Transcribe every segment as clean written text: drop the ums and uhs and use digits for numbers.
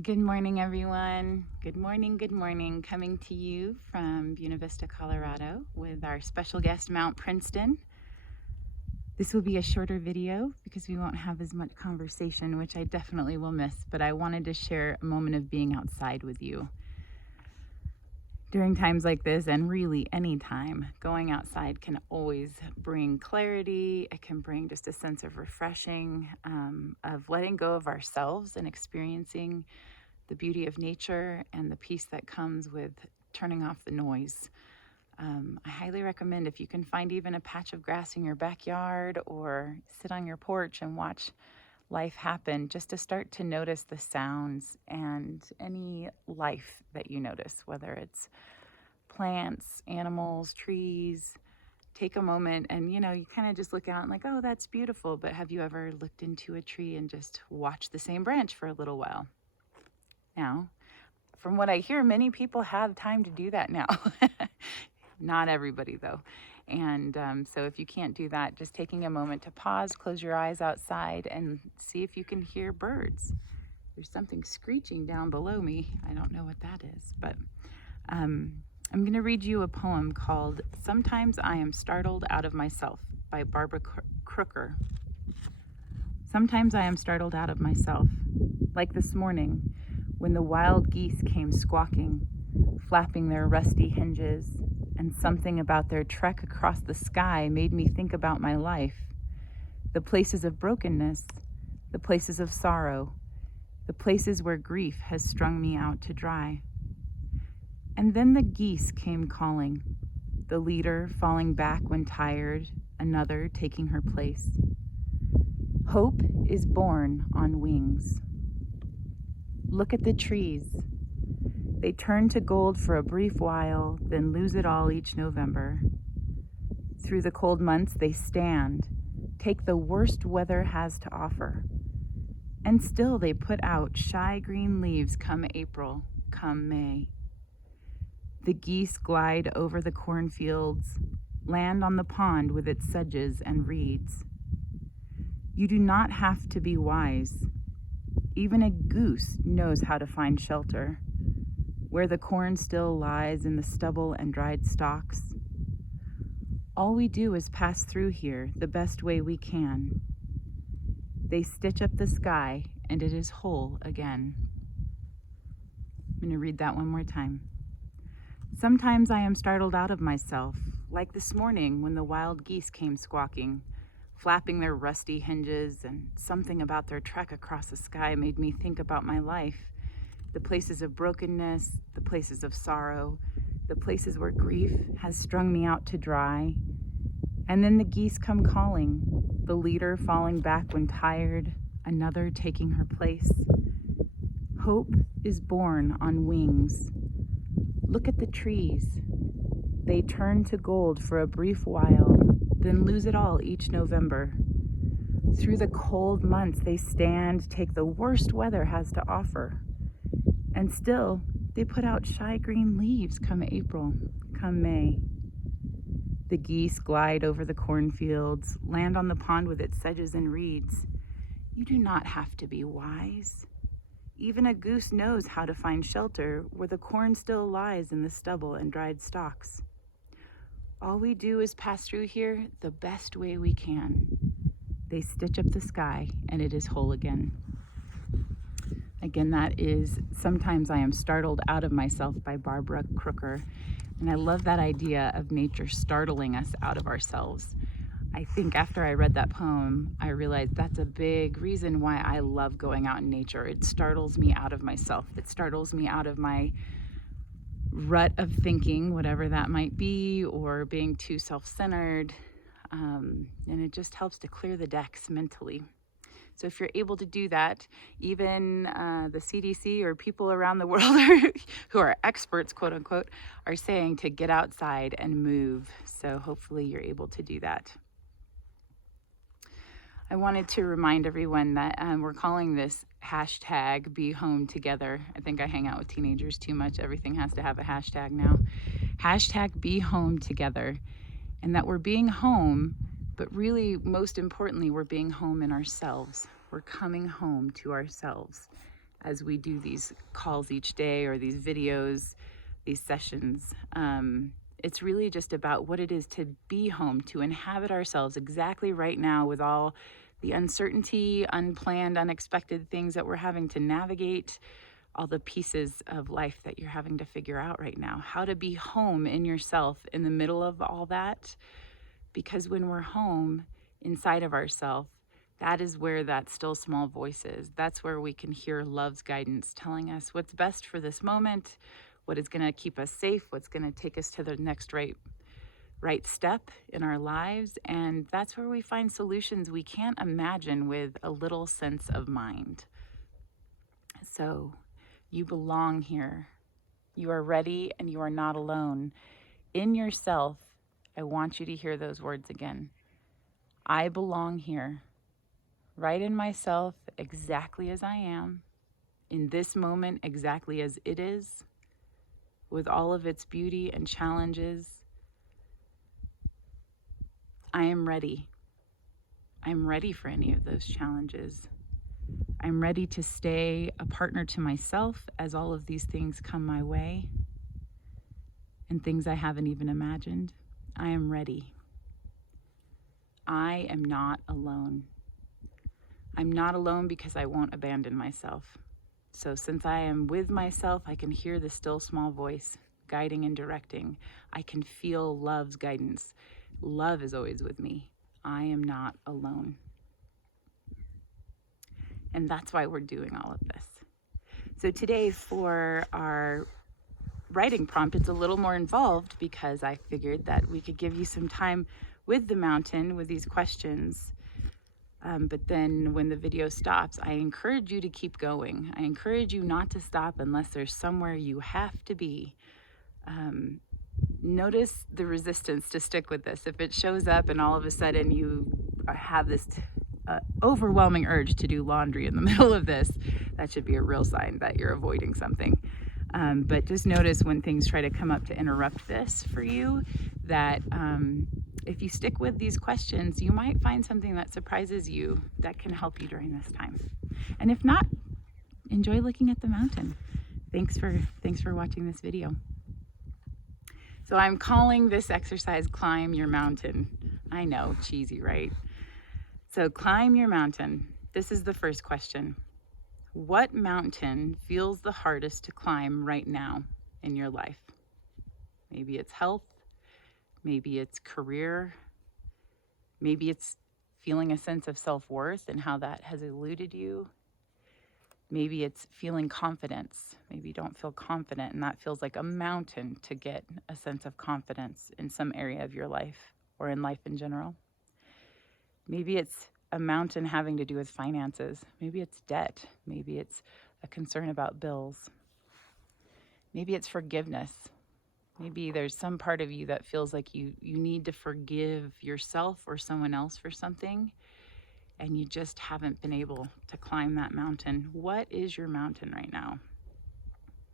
Good morning, everyone. Good morning, good morning. Coming to you from Buena Vista, Colorado with our special guest, Mount Princeton. This will be a shorter video because we won't have as much conversation, which I definitely will miss, but I wanted to share a moment of being outside with you. During times like this, and really any time, going outside can always bring clarity. It can bring just a sense of refreshing, of letting go of ourselves and experiencing the beauty of nature and the peace that comes with turning off the noise. I highly recommend, if you can find even a patch of grass in your backyard or sit on your porch and watch life happen, just to start to notice the sounds and any life that you notice, whether it's plants, animals, trees. Take a moment and, you kind of just look out and like, oh, that's beautiful. But have you ever looked into a tree and just watched the same branch for a little while? Now, from what I hear, many people have time to do that now. Not everybody, though. And so if you can't do that, just taking a moment to pause, close your eyes outside, and see if you can hear birds. There's something screeching down below me. I don't know what that is, but I'm going to read you a poem called Sometimes I Am Startled Out of Myself by Barbara Crooker. Sometimes I am startled out of myself, like this morning when the wild geese came squawking, flapping their rusty hinges, and something about their trek across the sky made me think about my life, the places of brokenness, the places of sorrow, the places where grief has strung me out to dry. And then the geese came calling, the leader falling back when tired, another taking her place. Hope is born on wings. Look at the trees. They turn to gold for a brief while, then lose it all each November. Through the cold months they stand, take the worst weather has to offer. And still they put out shy green leaves come April, come May. The geese glide over the cornfields, land on the pond with its sedges and reeds. You do not have to be wise. Even a goose knows how to find shelter, where the corn still lies in the stubble and dried stalks. All we do is pass through here the best way we can. They stitch up the sky and it is whole again. I'm going to read that one more time. Sometimes I am startled out of myself, like this morning when the wild geese came squawking, flapping their rusty hinges, and something about their trek across the sky made me think about my life, the places of brokenness, the places of sorrow, the places where grief has strung me out to dry. And then the geese come calling, the leader falling back when tired, another taking her place. Hope is born on wings. Look at the trees. They turn to gold for a brief while, then lose it all each November. Through the cold months they stand, take the worst weather has to offer. And still, they put out shy green leaves come April, come May. The geese glide over the cornfields, land on the pond with its sedges and reeds. You do not have to be wise. Even a goose knows how to find shelter where the corn still lies in the stubble and dried stalks. All we do is pass through here the best way we can. They stitch up the sky and it is whole again. Again, that is Sometimes I Am Startled Out of Myself by Barbara Crooker. And I love that idea of nature startling us out of ourselves. I think after I read that poem, I realized that's a big reason why I love going out in nature. It startles me out of myself. It startles me out of my rut of thinking, whatever that might be, or being too self-centered. And it just helps to clear the decks mentally. So if you're able to do that, even the CDC or people around the world who are experts, quote unquote, are saying to get outside and move. So hopefully you're able to do that. I wanted to remind everyone that we're calling this hashtag BeHomeTogether. I think I hang out with teenagers too much. Everything has to have a hashtag now. Hashtag BeHomeTogether. And that we're being home, but really, most importantly, we're being home in ourselves. We're coming home to ourselves. as we do these calls each day or these videos, these sessions. It's really just about what it is to be home, to inhabit ourselves exactly right now with all the uncertainty, unplanned, unexpected things that we're having to navigate, all the pieces of life that you're having to figure out right now. How to be home in yourself in the middle of all that. Because when we're home inside of ourselves, that is where that still small voice is. That's where we can hear love's guidance telling us what's best for this moment, what is going to keep us safe, what's going to take us to the next right step in our lives. And that's where we find solutions we can't imagine with a little sense of mind. So you belong here. You are ready and you are not alone. In yourself, I want you to hear those words again. I belong here, right in myself, exactly as I am, in this moment, exactly as it is, with all of its beauty and challenges. I am ready. I'm ready for any of those challenges. I'm ready to stay a partner to myself as all of these things come my way and things I haven't even imagined. I am ready. I am not alone. I'm not alone because I won't abandon myself. So since I am with myself, I can hear the still small voice guiding and directing. I can feel love's guidance. Love is always with me. I am not alone. And that's why we're doing all of this. So today for our writing prompt, it's a little more involved because I figured that we could give you some time with the mountain with these questions. But then when the video stops, I encourage you to keep going. I encourage you not to stop unless there's somewhere you have to be. Notice the resistance to stick with this. If it shows up and all of a sudden you have this overwhelming urge to do laundry in the middle of this, that should be a real sign that you're avoiding something. But just notice when things try to come up to interrupt this for you, that if you stick with these questions, you might find something that surprises you that can help you during this time. And if not, enjoy looking at the mountain. Thanks for watching this video. So I'm calling this exercise Climb Your Mountain. I know, cheesy, right? So climb your mountain. This is the first question. What mountain feels the hardest to climb right now in your life? Maybe it's health, maybe it's career, maybe it's feeling a sense of self-worth and how that has eluded you. Maybe it's feeling confidence. Maybe you don't feel confident and that feels like a mountain to get a sense of confidence in some area of your life or in life in general. Maybe it's a mountain having to do with finances. Maybe it's debt. Maybe it's a concern about bills. Maybe it's forgiveness. Maybe there's some part of you that feels like you need to forgive yourself or someone else for something, and you just haven't been able to climb that mountain. What is your mountain right now?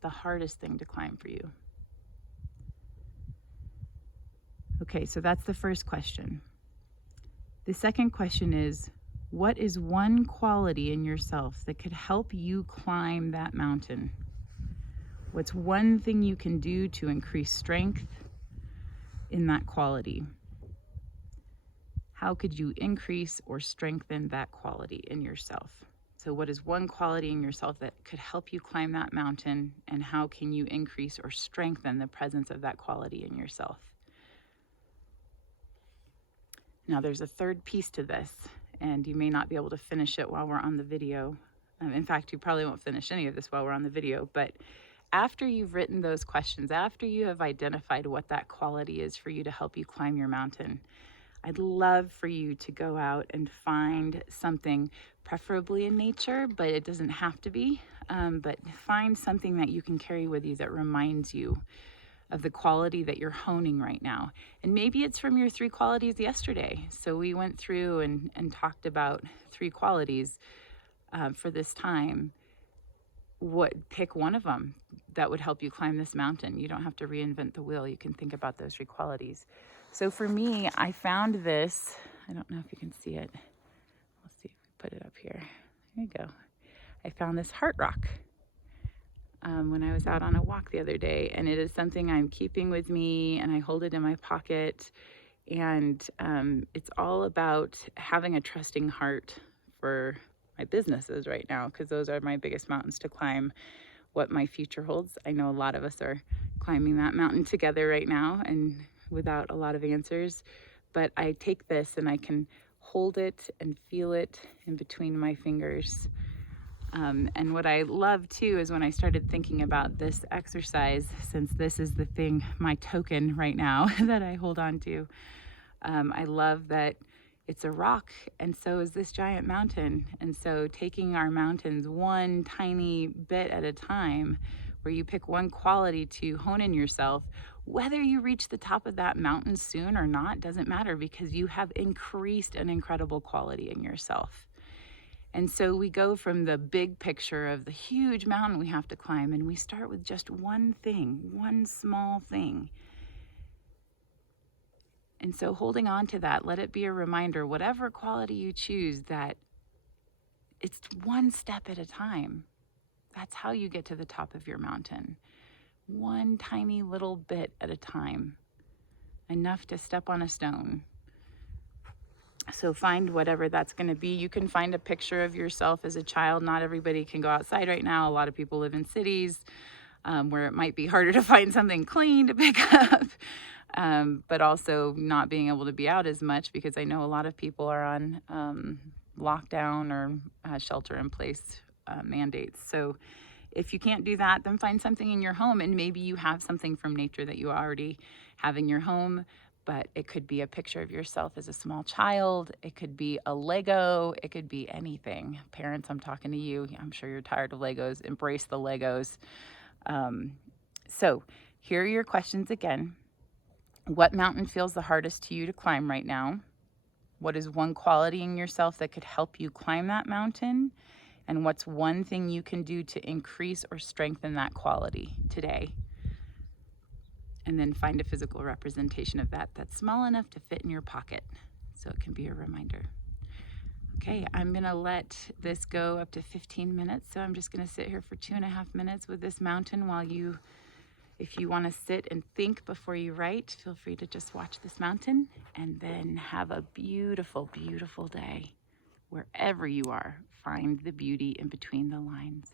The hardest thing to climb for you. Okay, so that's the first question. The second question is, what is one quality in yourself that could help you climb that mountain? What's one thing you can do to increase strength in that quality? How could you increase or strengthen that quality in yourself? So what is one quality in yourself that could help you climb that mountain, and how can you increase or strengthen the presence of that quality in yourself? Now there's a third piece to this, and you may not be able to finish it while we're on the video. In fact, you probably won't finish any of this while we're on the video, but after you've written those questions, after you have identified what that quality is for you to help you climb your mountain, I'd love for you to go out and find something, preferably in nature, but it doesn't have to be, but find something that you can carry with you that reminds you of the quality that you're honing right now. And maybe it's from your 3 qualities yesterday. So we went through and talked about 3 qualities for this time. Pick one of them that would help you climb this mountain. You don't have to reinvent the wheel. You can think about those 3 qualities. So for me, I found this, I don't know if you can see it. Let's see if we put it up here. There you go. I found this heart rock when I was out on a walk the other day, and it is something I'm keeping with me, and I hold it in my pocket. And it's all about having a trusting heart for my businesses right now, because those are my biggest mountains to climb. What my future holds, I know a lot of us are climbing that mountain together right now and without a lot of answers. But I take this and I can hold it and feel it in between my fingers. And what I love too is when I started thinking about this exercise, since this is the thing, my token right now that I hold on to. I love that it's a rock, and so is this giant mountain. And so taking our mountains one tiny bit at a time, where you pick one quality to hone in yourself, whether you reach the top of that mountain soon or not, doesn't matter, because you have increased an incredible quality in yourself. And so we go from the big picture of the huge mountain we have to climb, and we start with just one thing, one small thing. And so holding on to that, let it be a reminder, whatever quality you choose, that it's one step at a time. That's how you get to the top of your mountain. One tiny little bit at a time, enough to step on a stone. So find whatever that's going to be. You can find a picture of yourself as a child. Not everybody can go outside right now. A lot of people live in cities where it might be harder to find something clean to pick up. But also not being able to be out as much, because I know a lot of people are on lockdown or shelter-in-place mandates. So if you can't do that, then find something in your home, and maybe you have something from nature that you already have in your home, but it could be a picture of yourself as a small child. It could be a Lego. It could be anything. Parents, I'm talking to you. I'm sure you're tired of Legos. Embrace the Legos. So here are your questions again. What mountain feels the hardest to you to climb right now? What is one quality in yourself that could help you climb that mountain? And what's one thing you can do to increase or strengthen that quality today? And then find a physical representation of that that's small enough to fit in your pocket, so it can be a reminder. Okay, I'm gonna let this go up to 15 minutes. So I'm just gonna sit here for 2.5 minutes with this mountain while you, if you want to sit and think before you write, feel free to just watch this mountain, and then have a beautiful, beautiful day. Wherever you are, find the beauty in between the lines.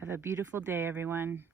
Have a beautiful day, everyone.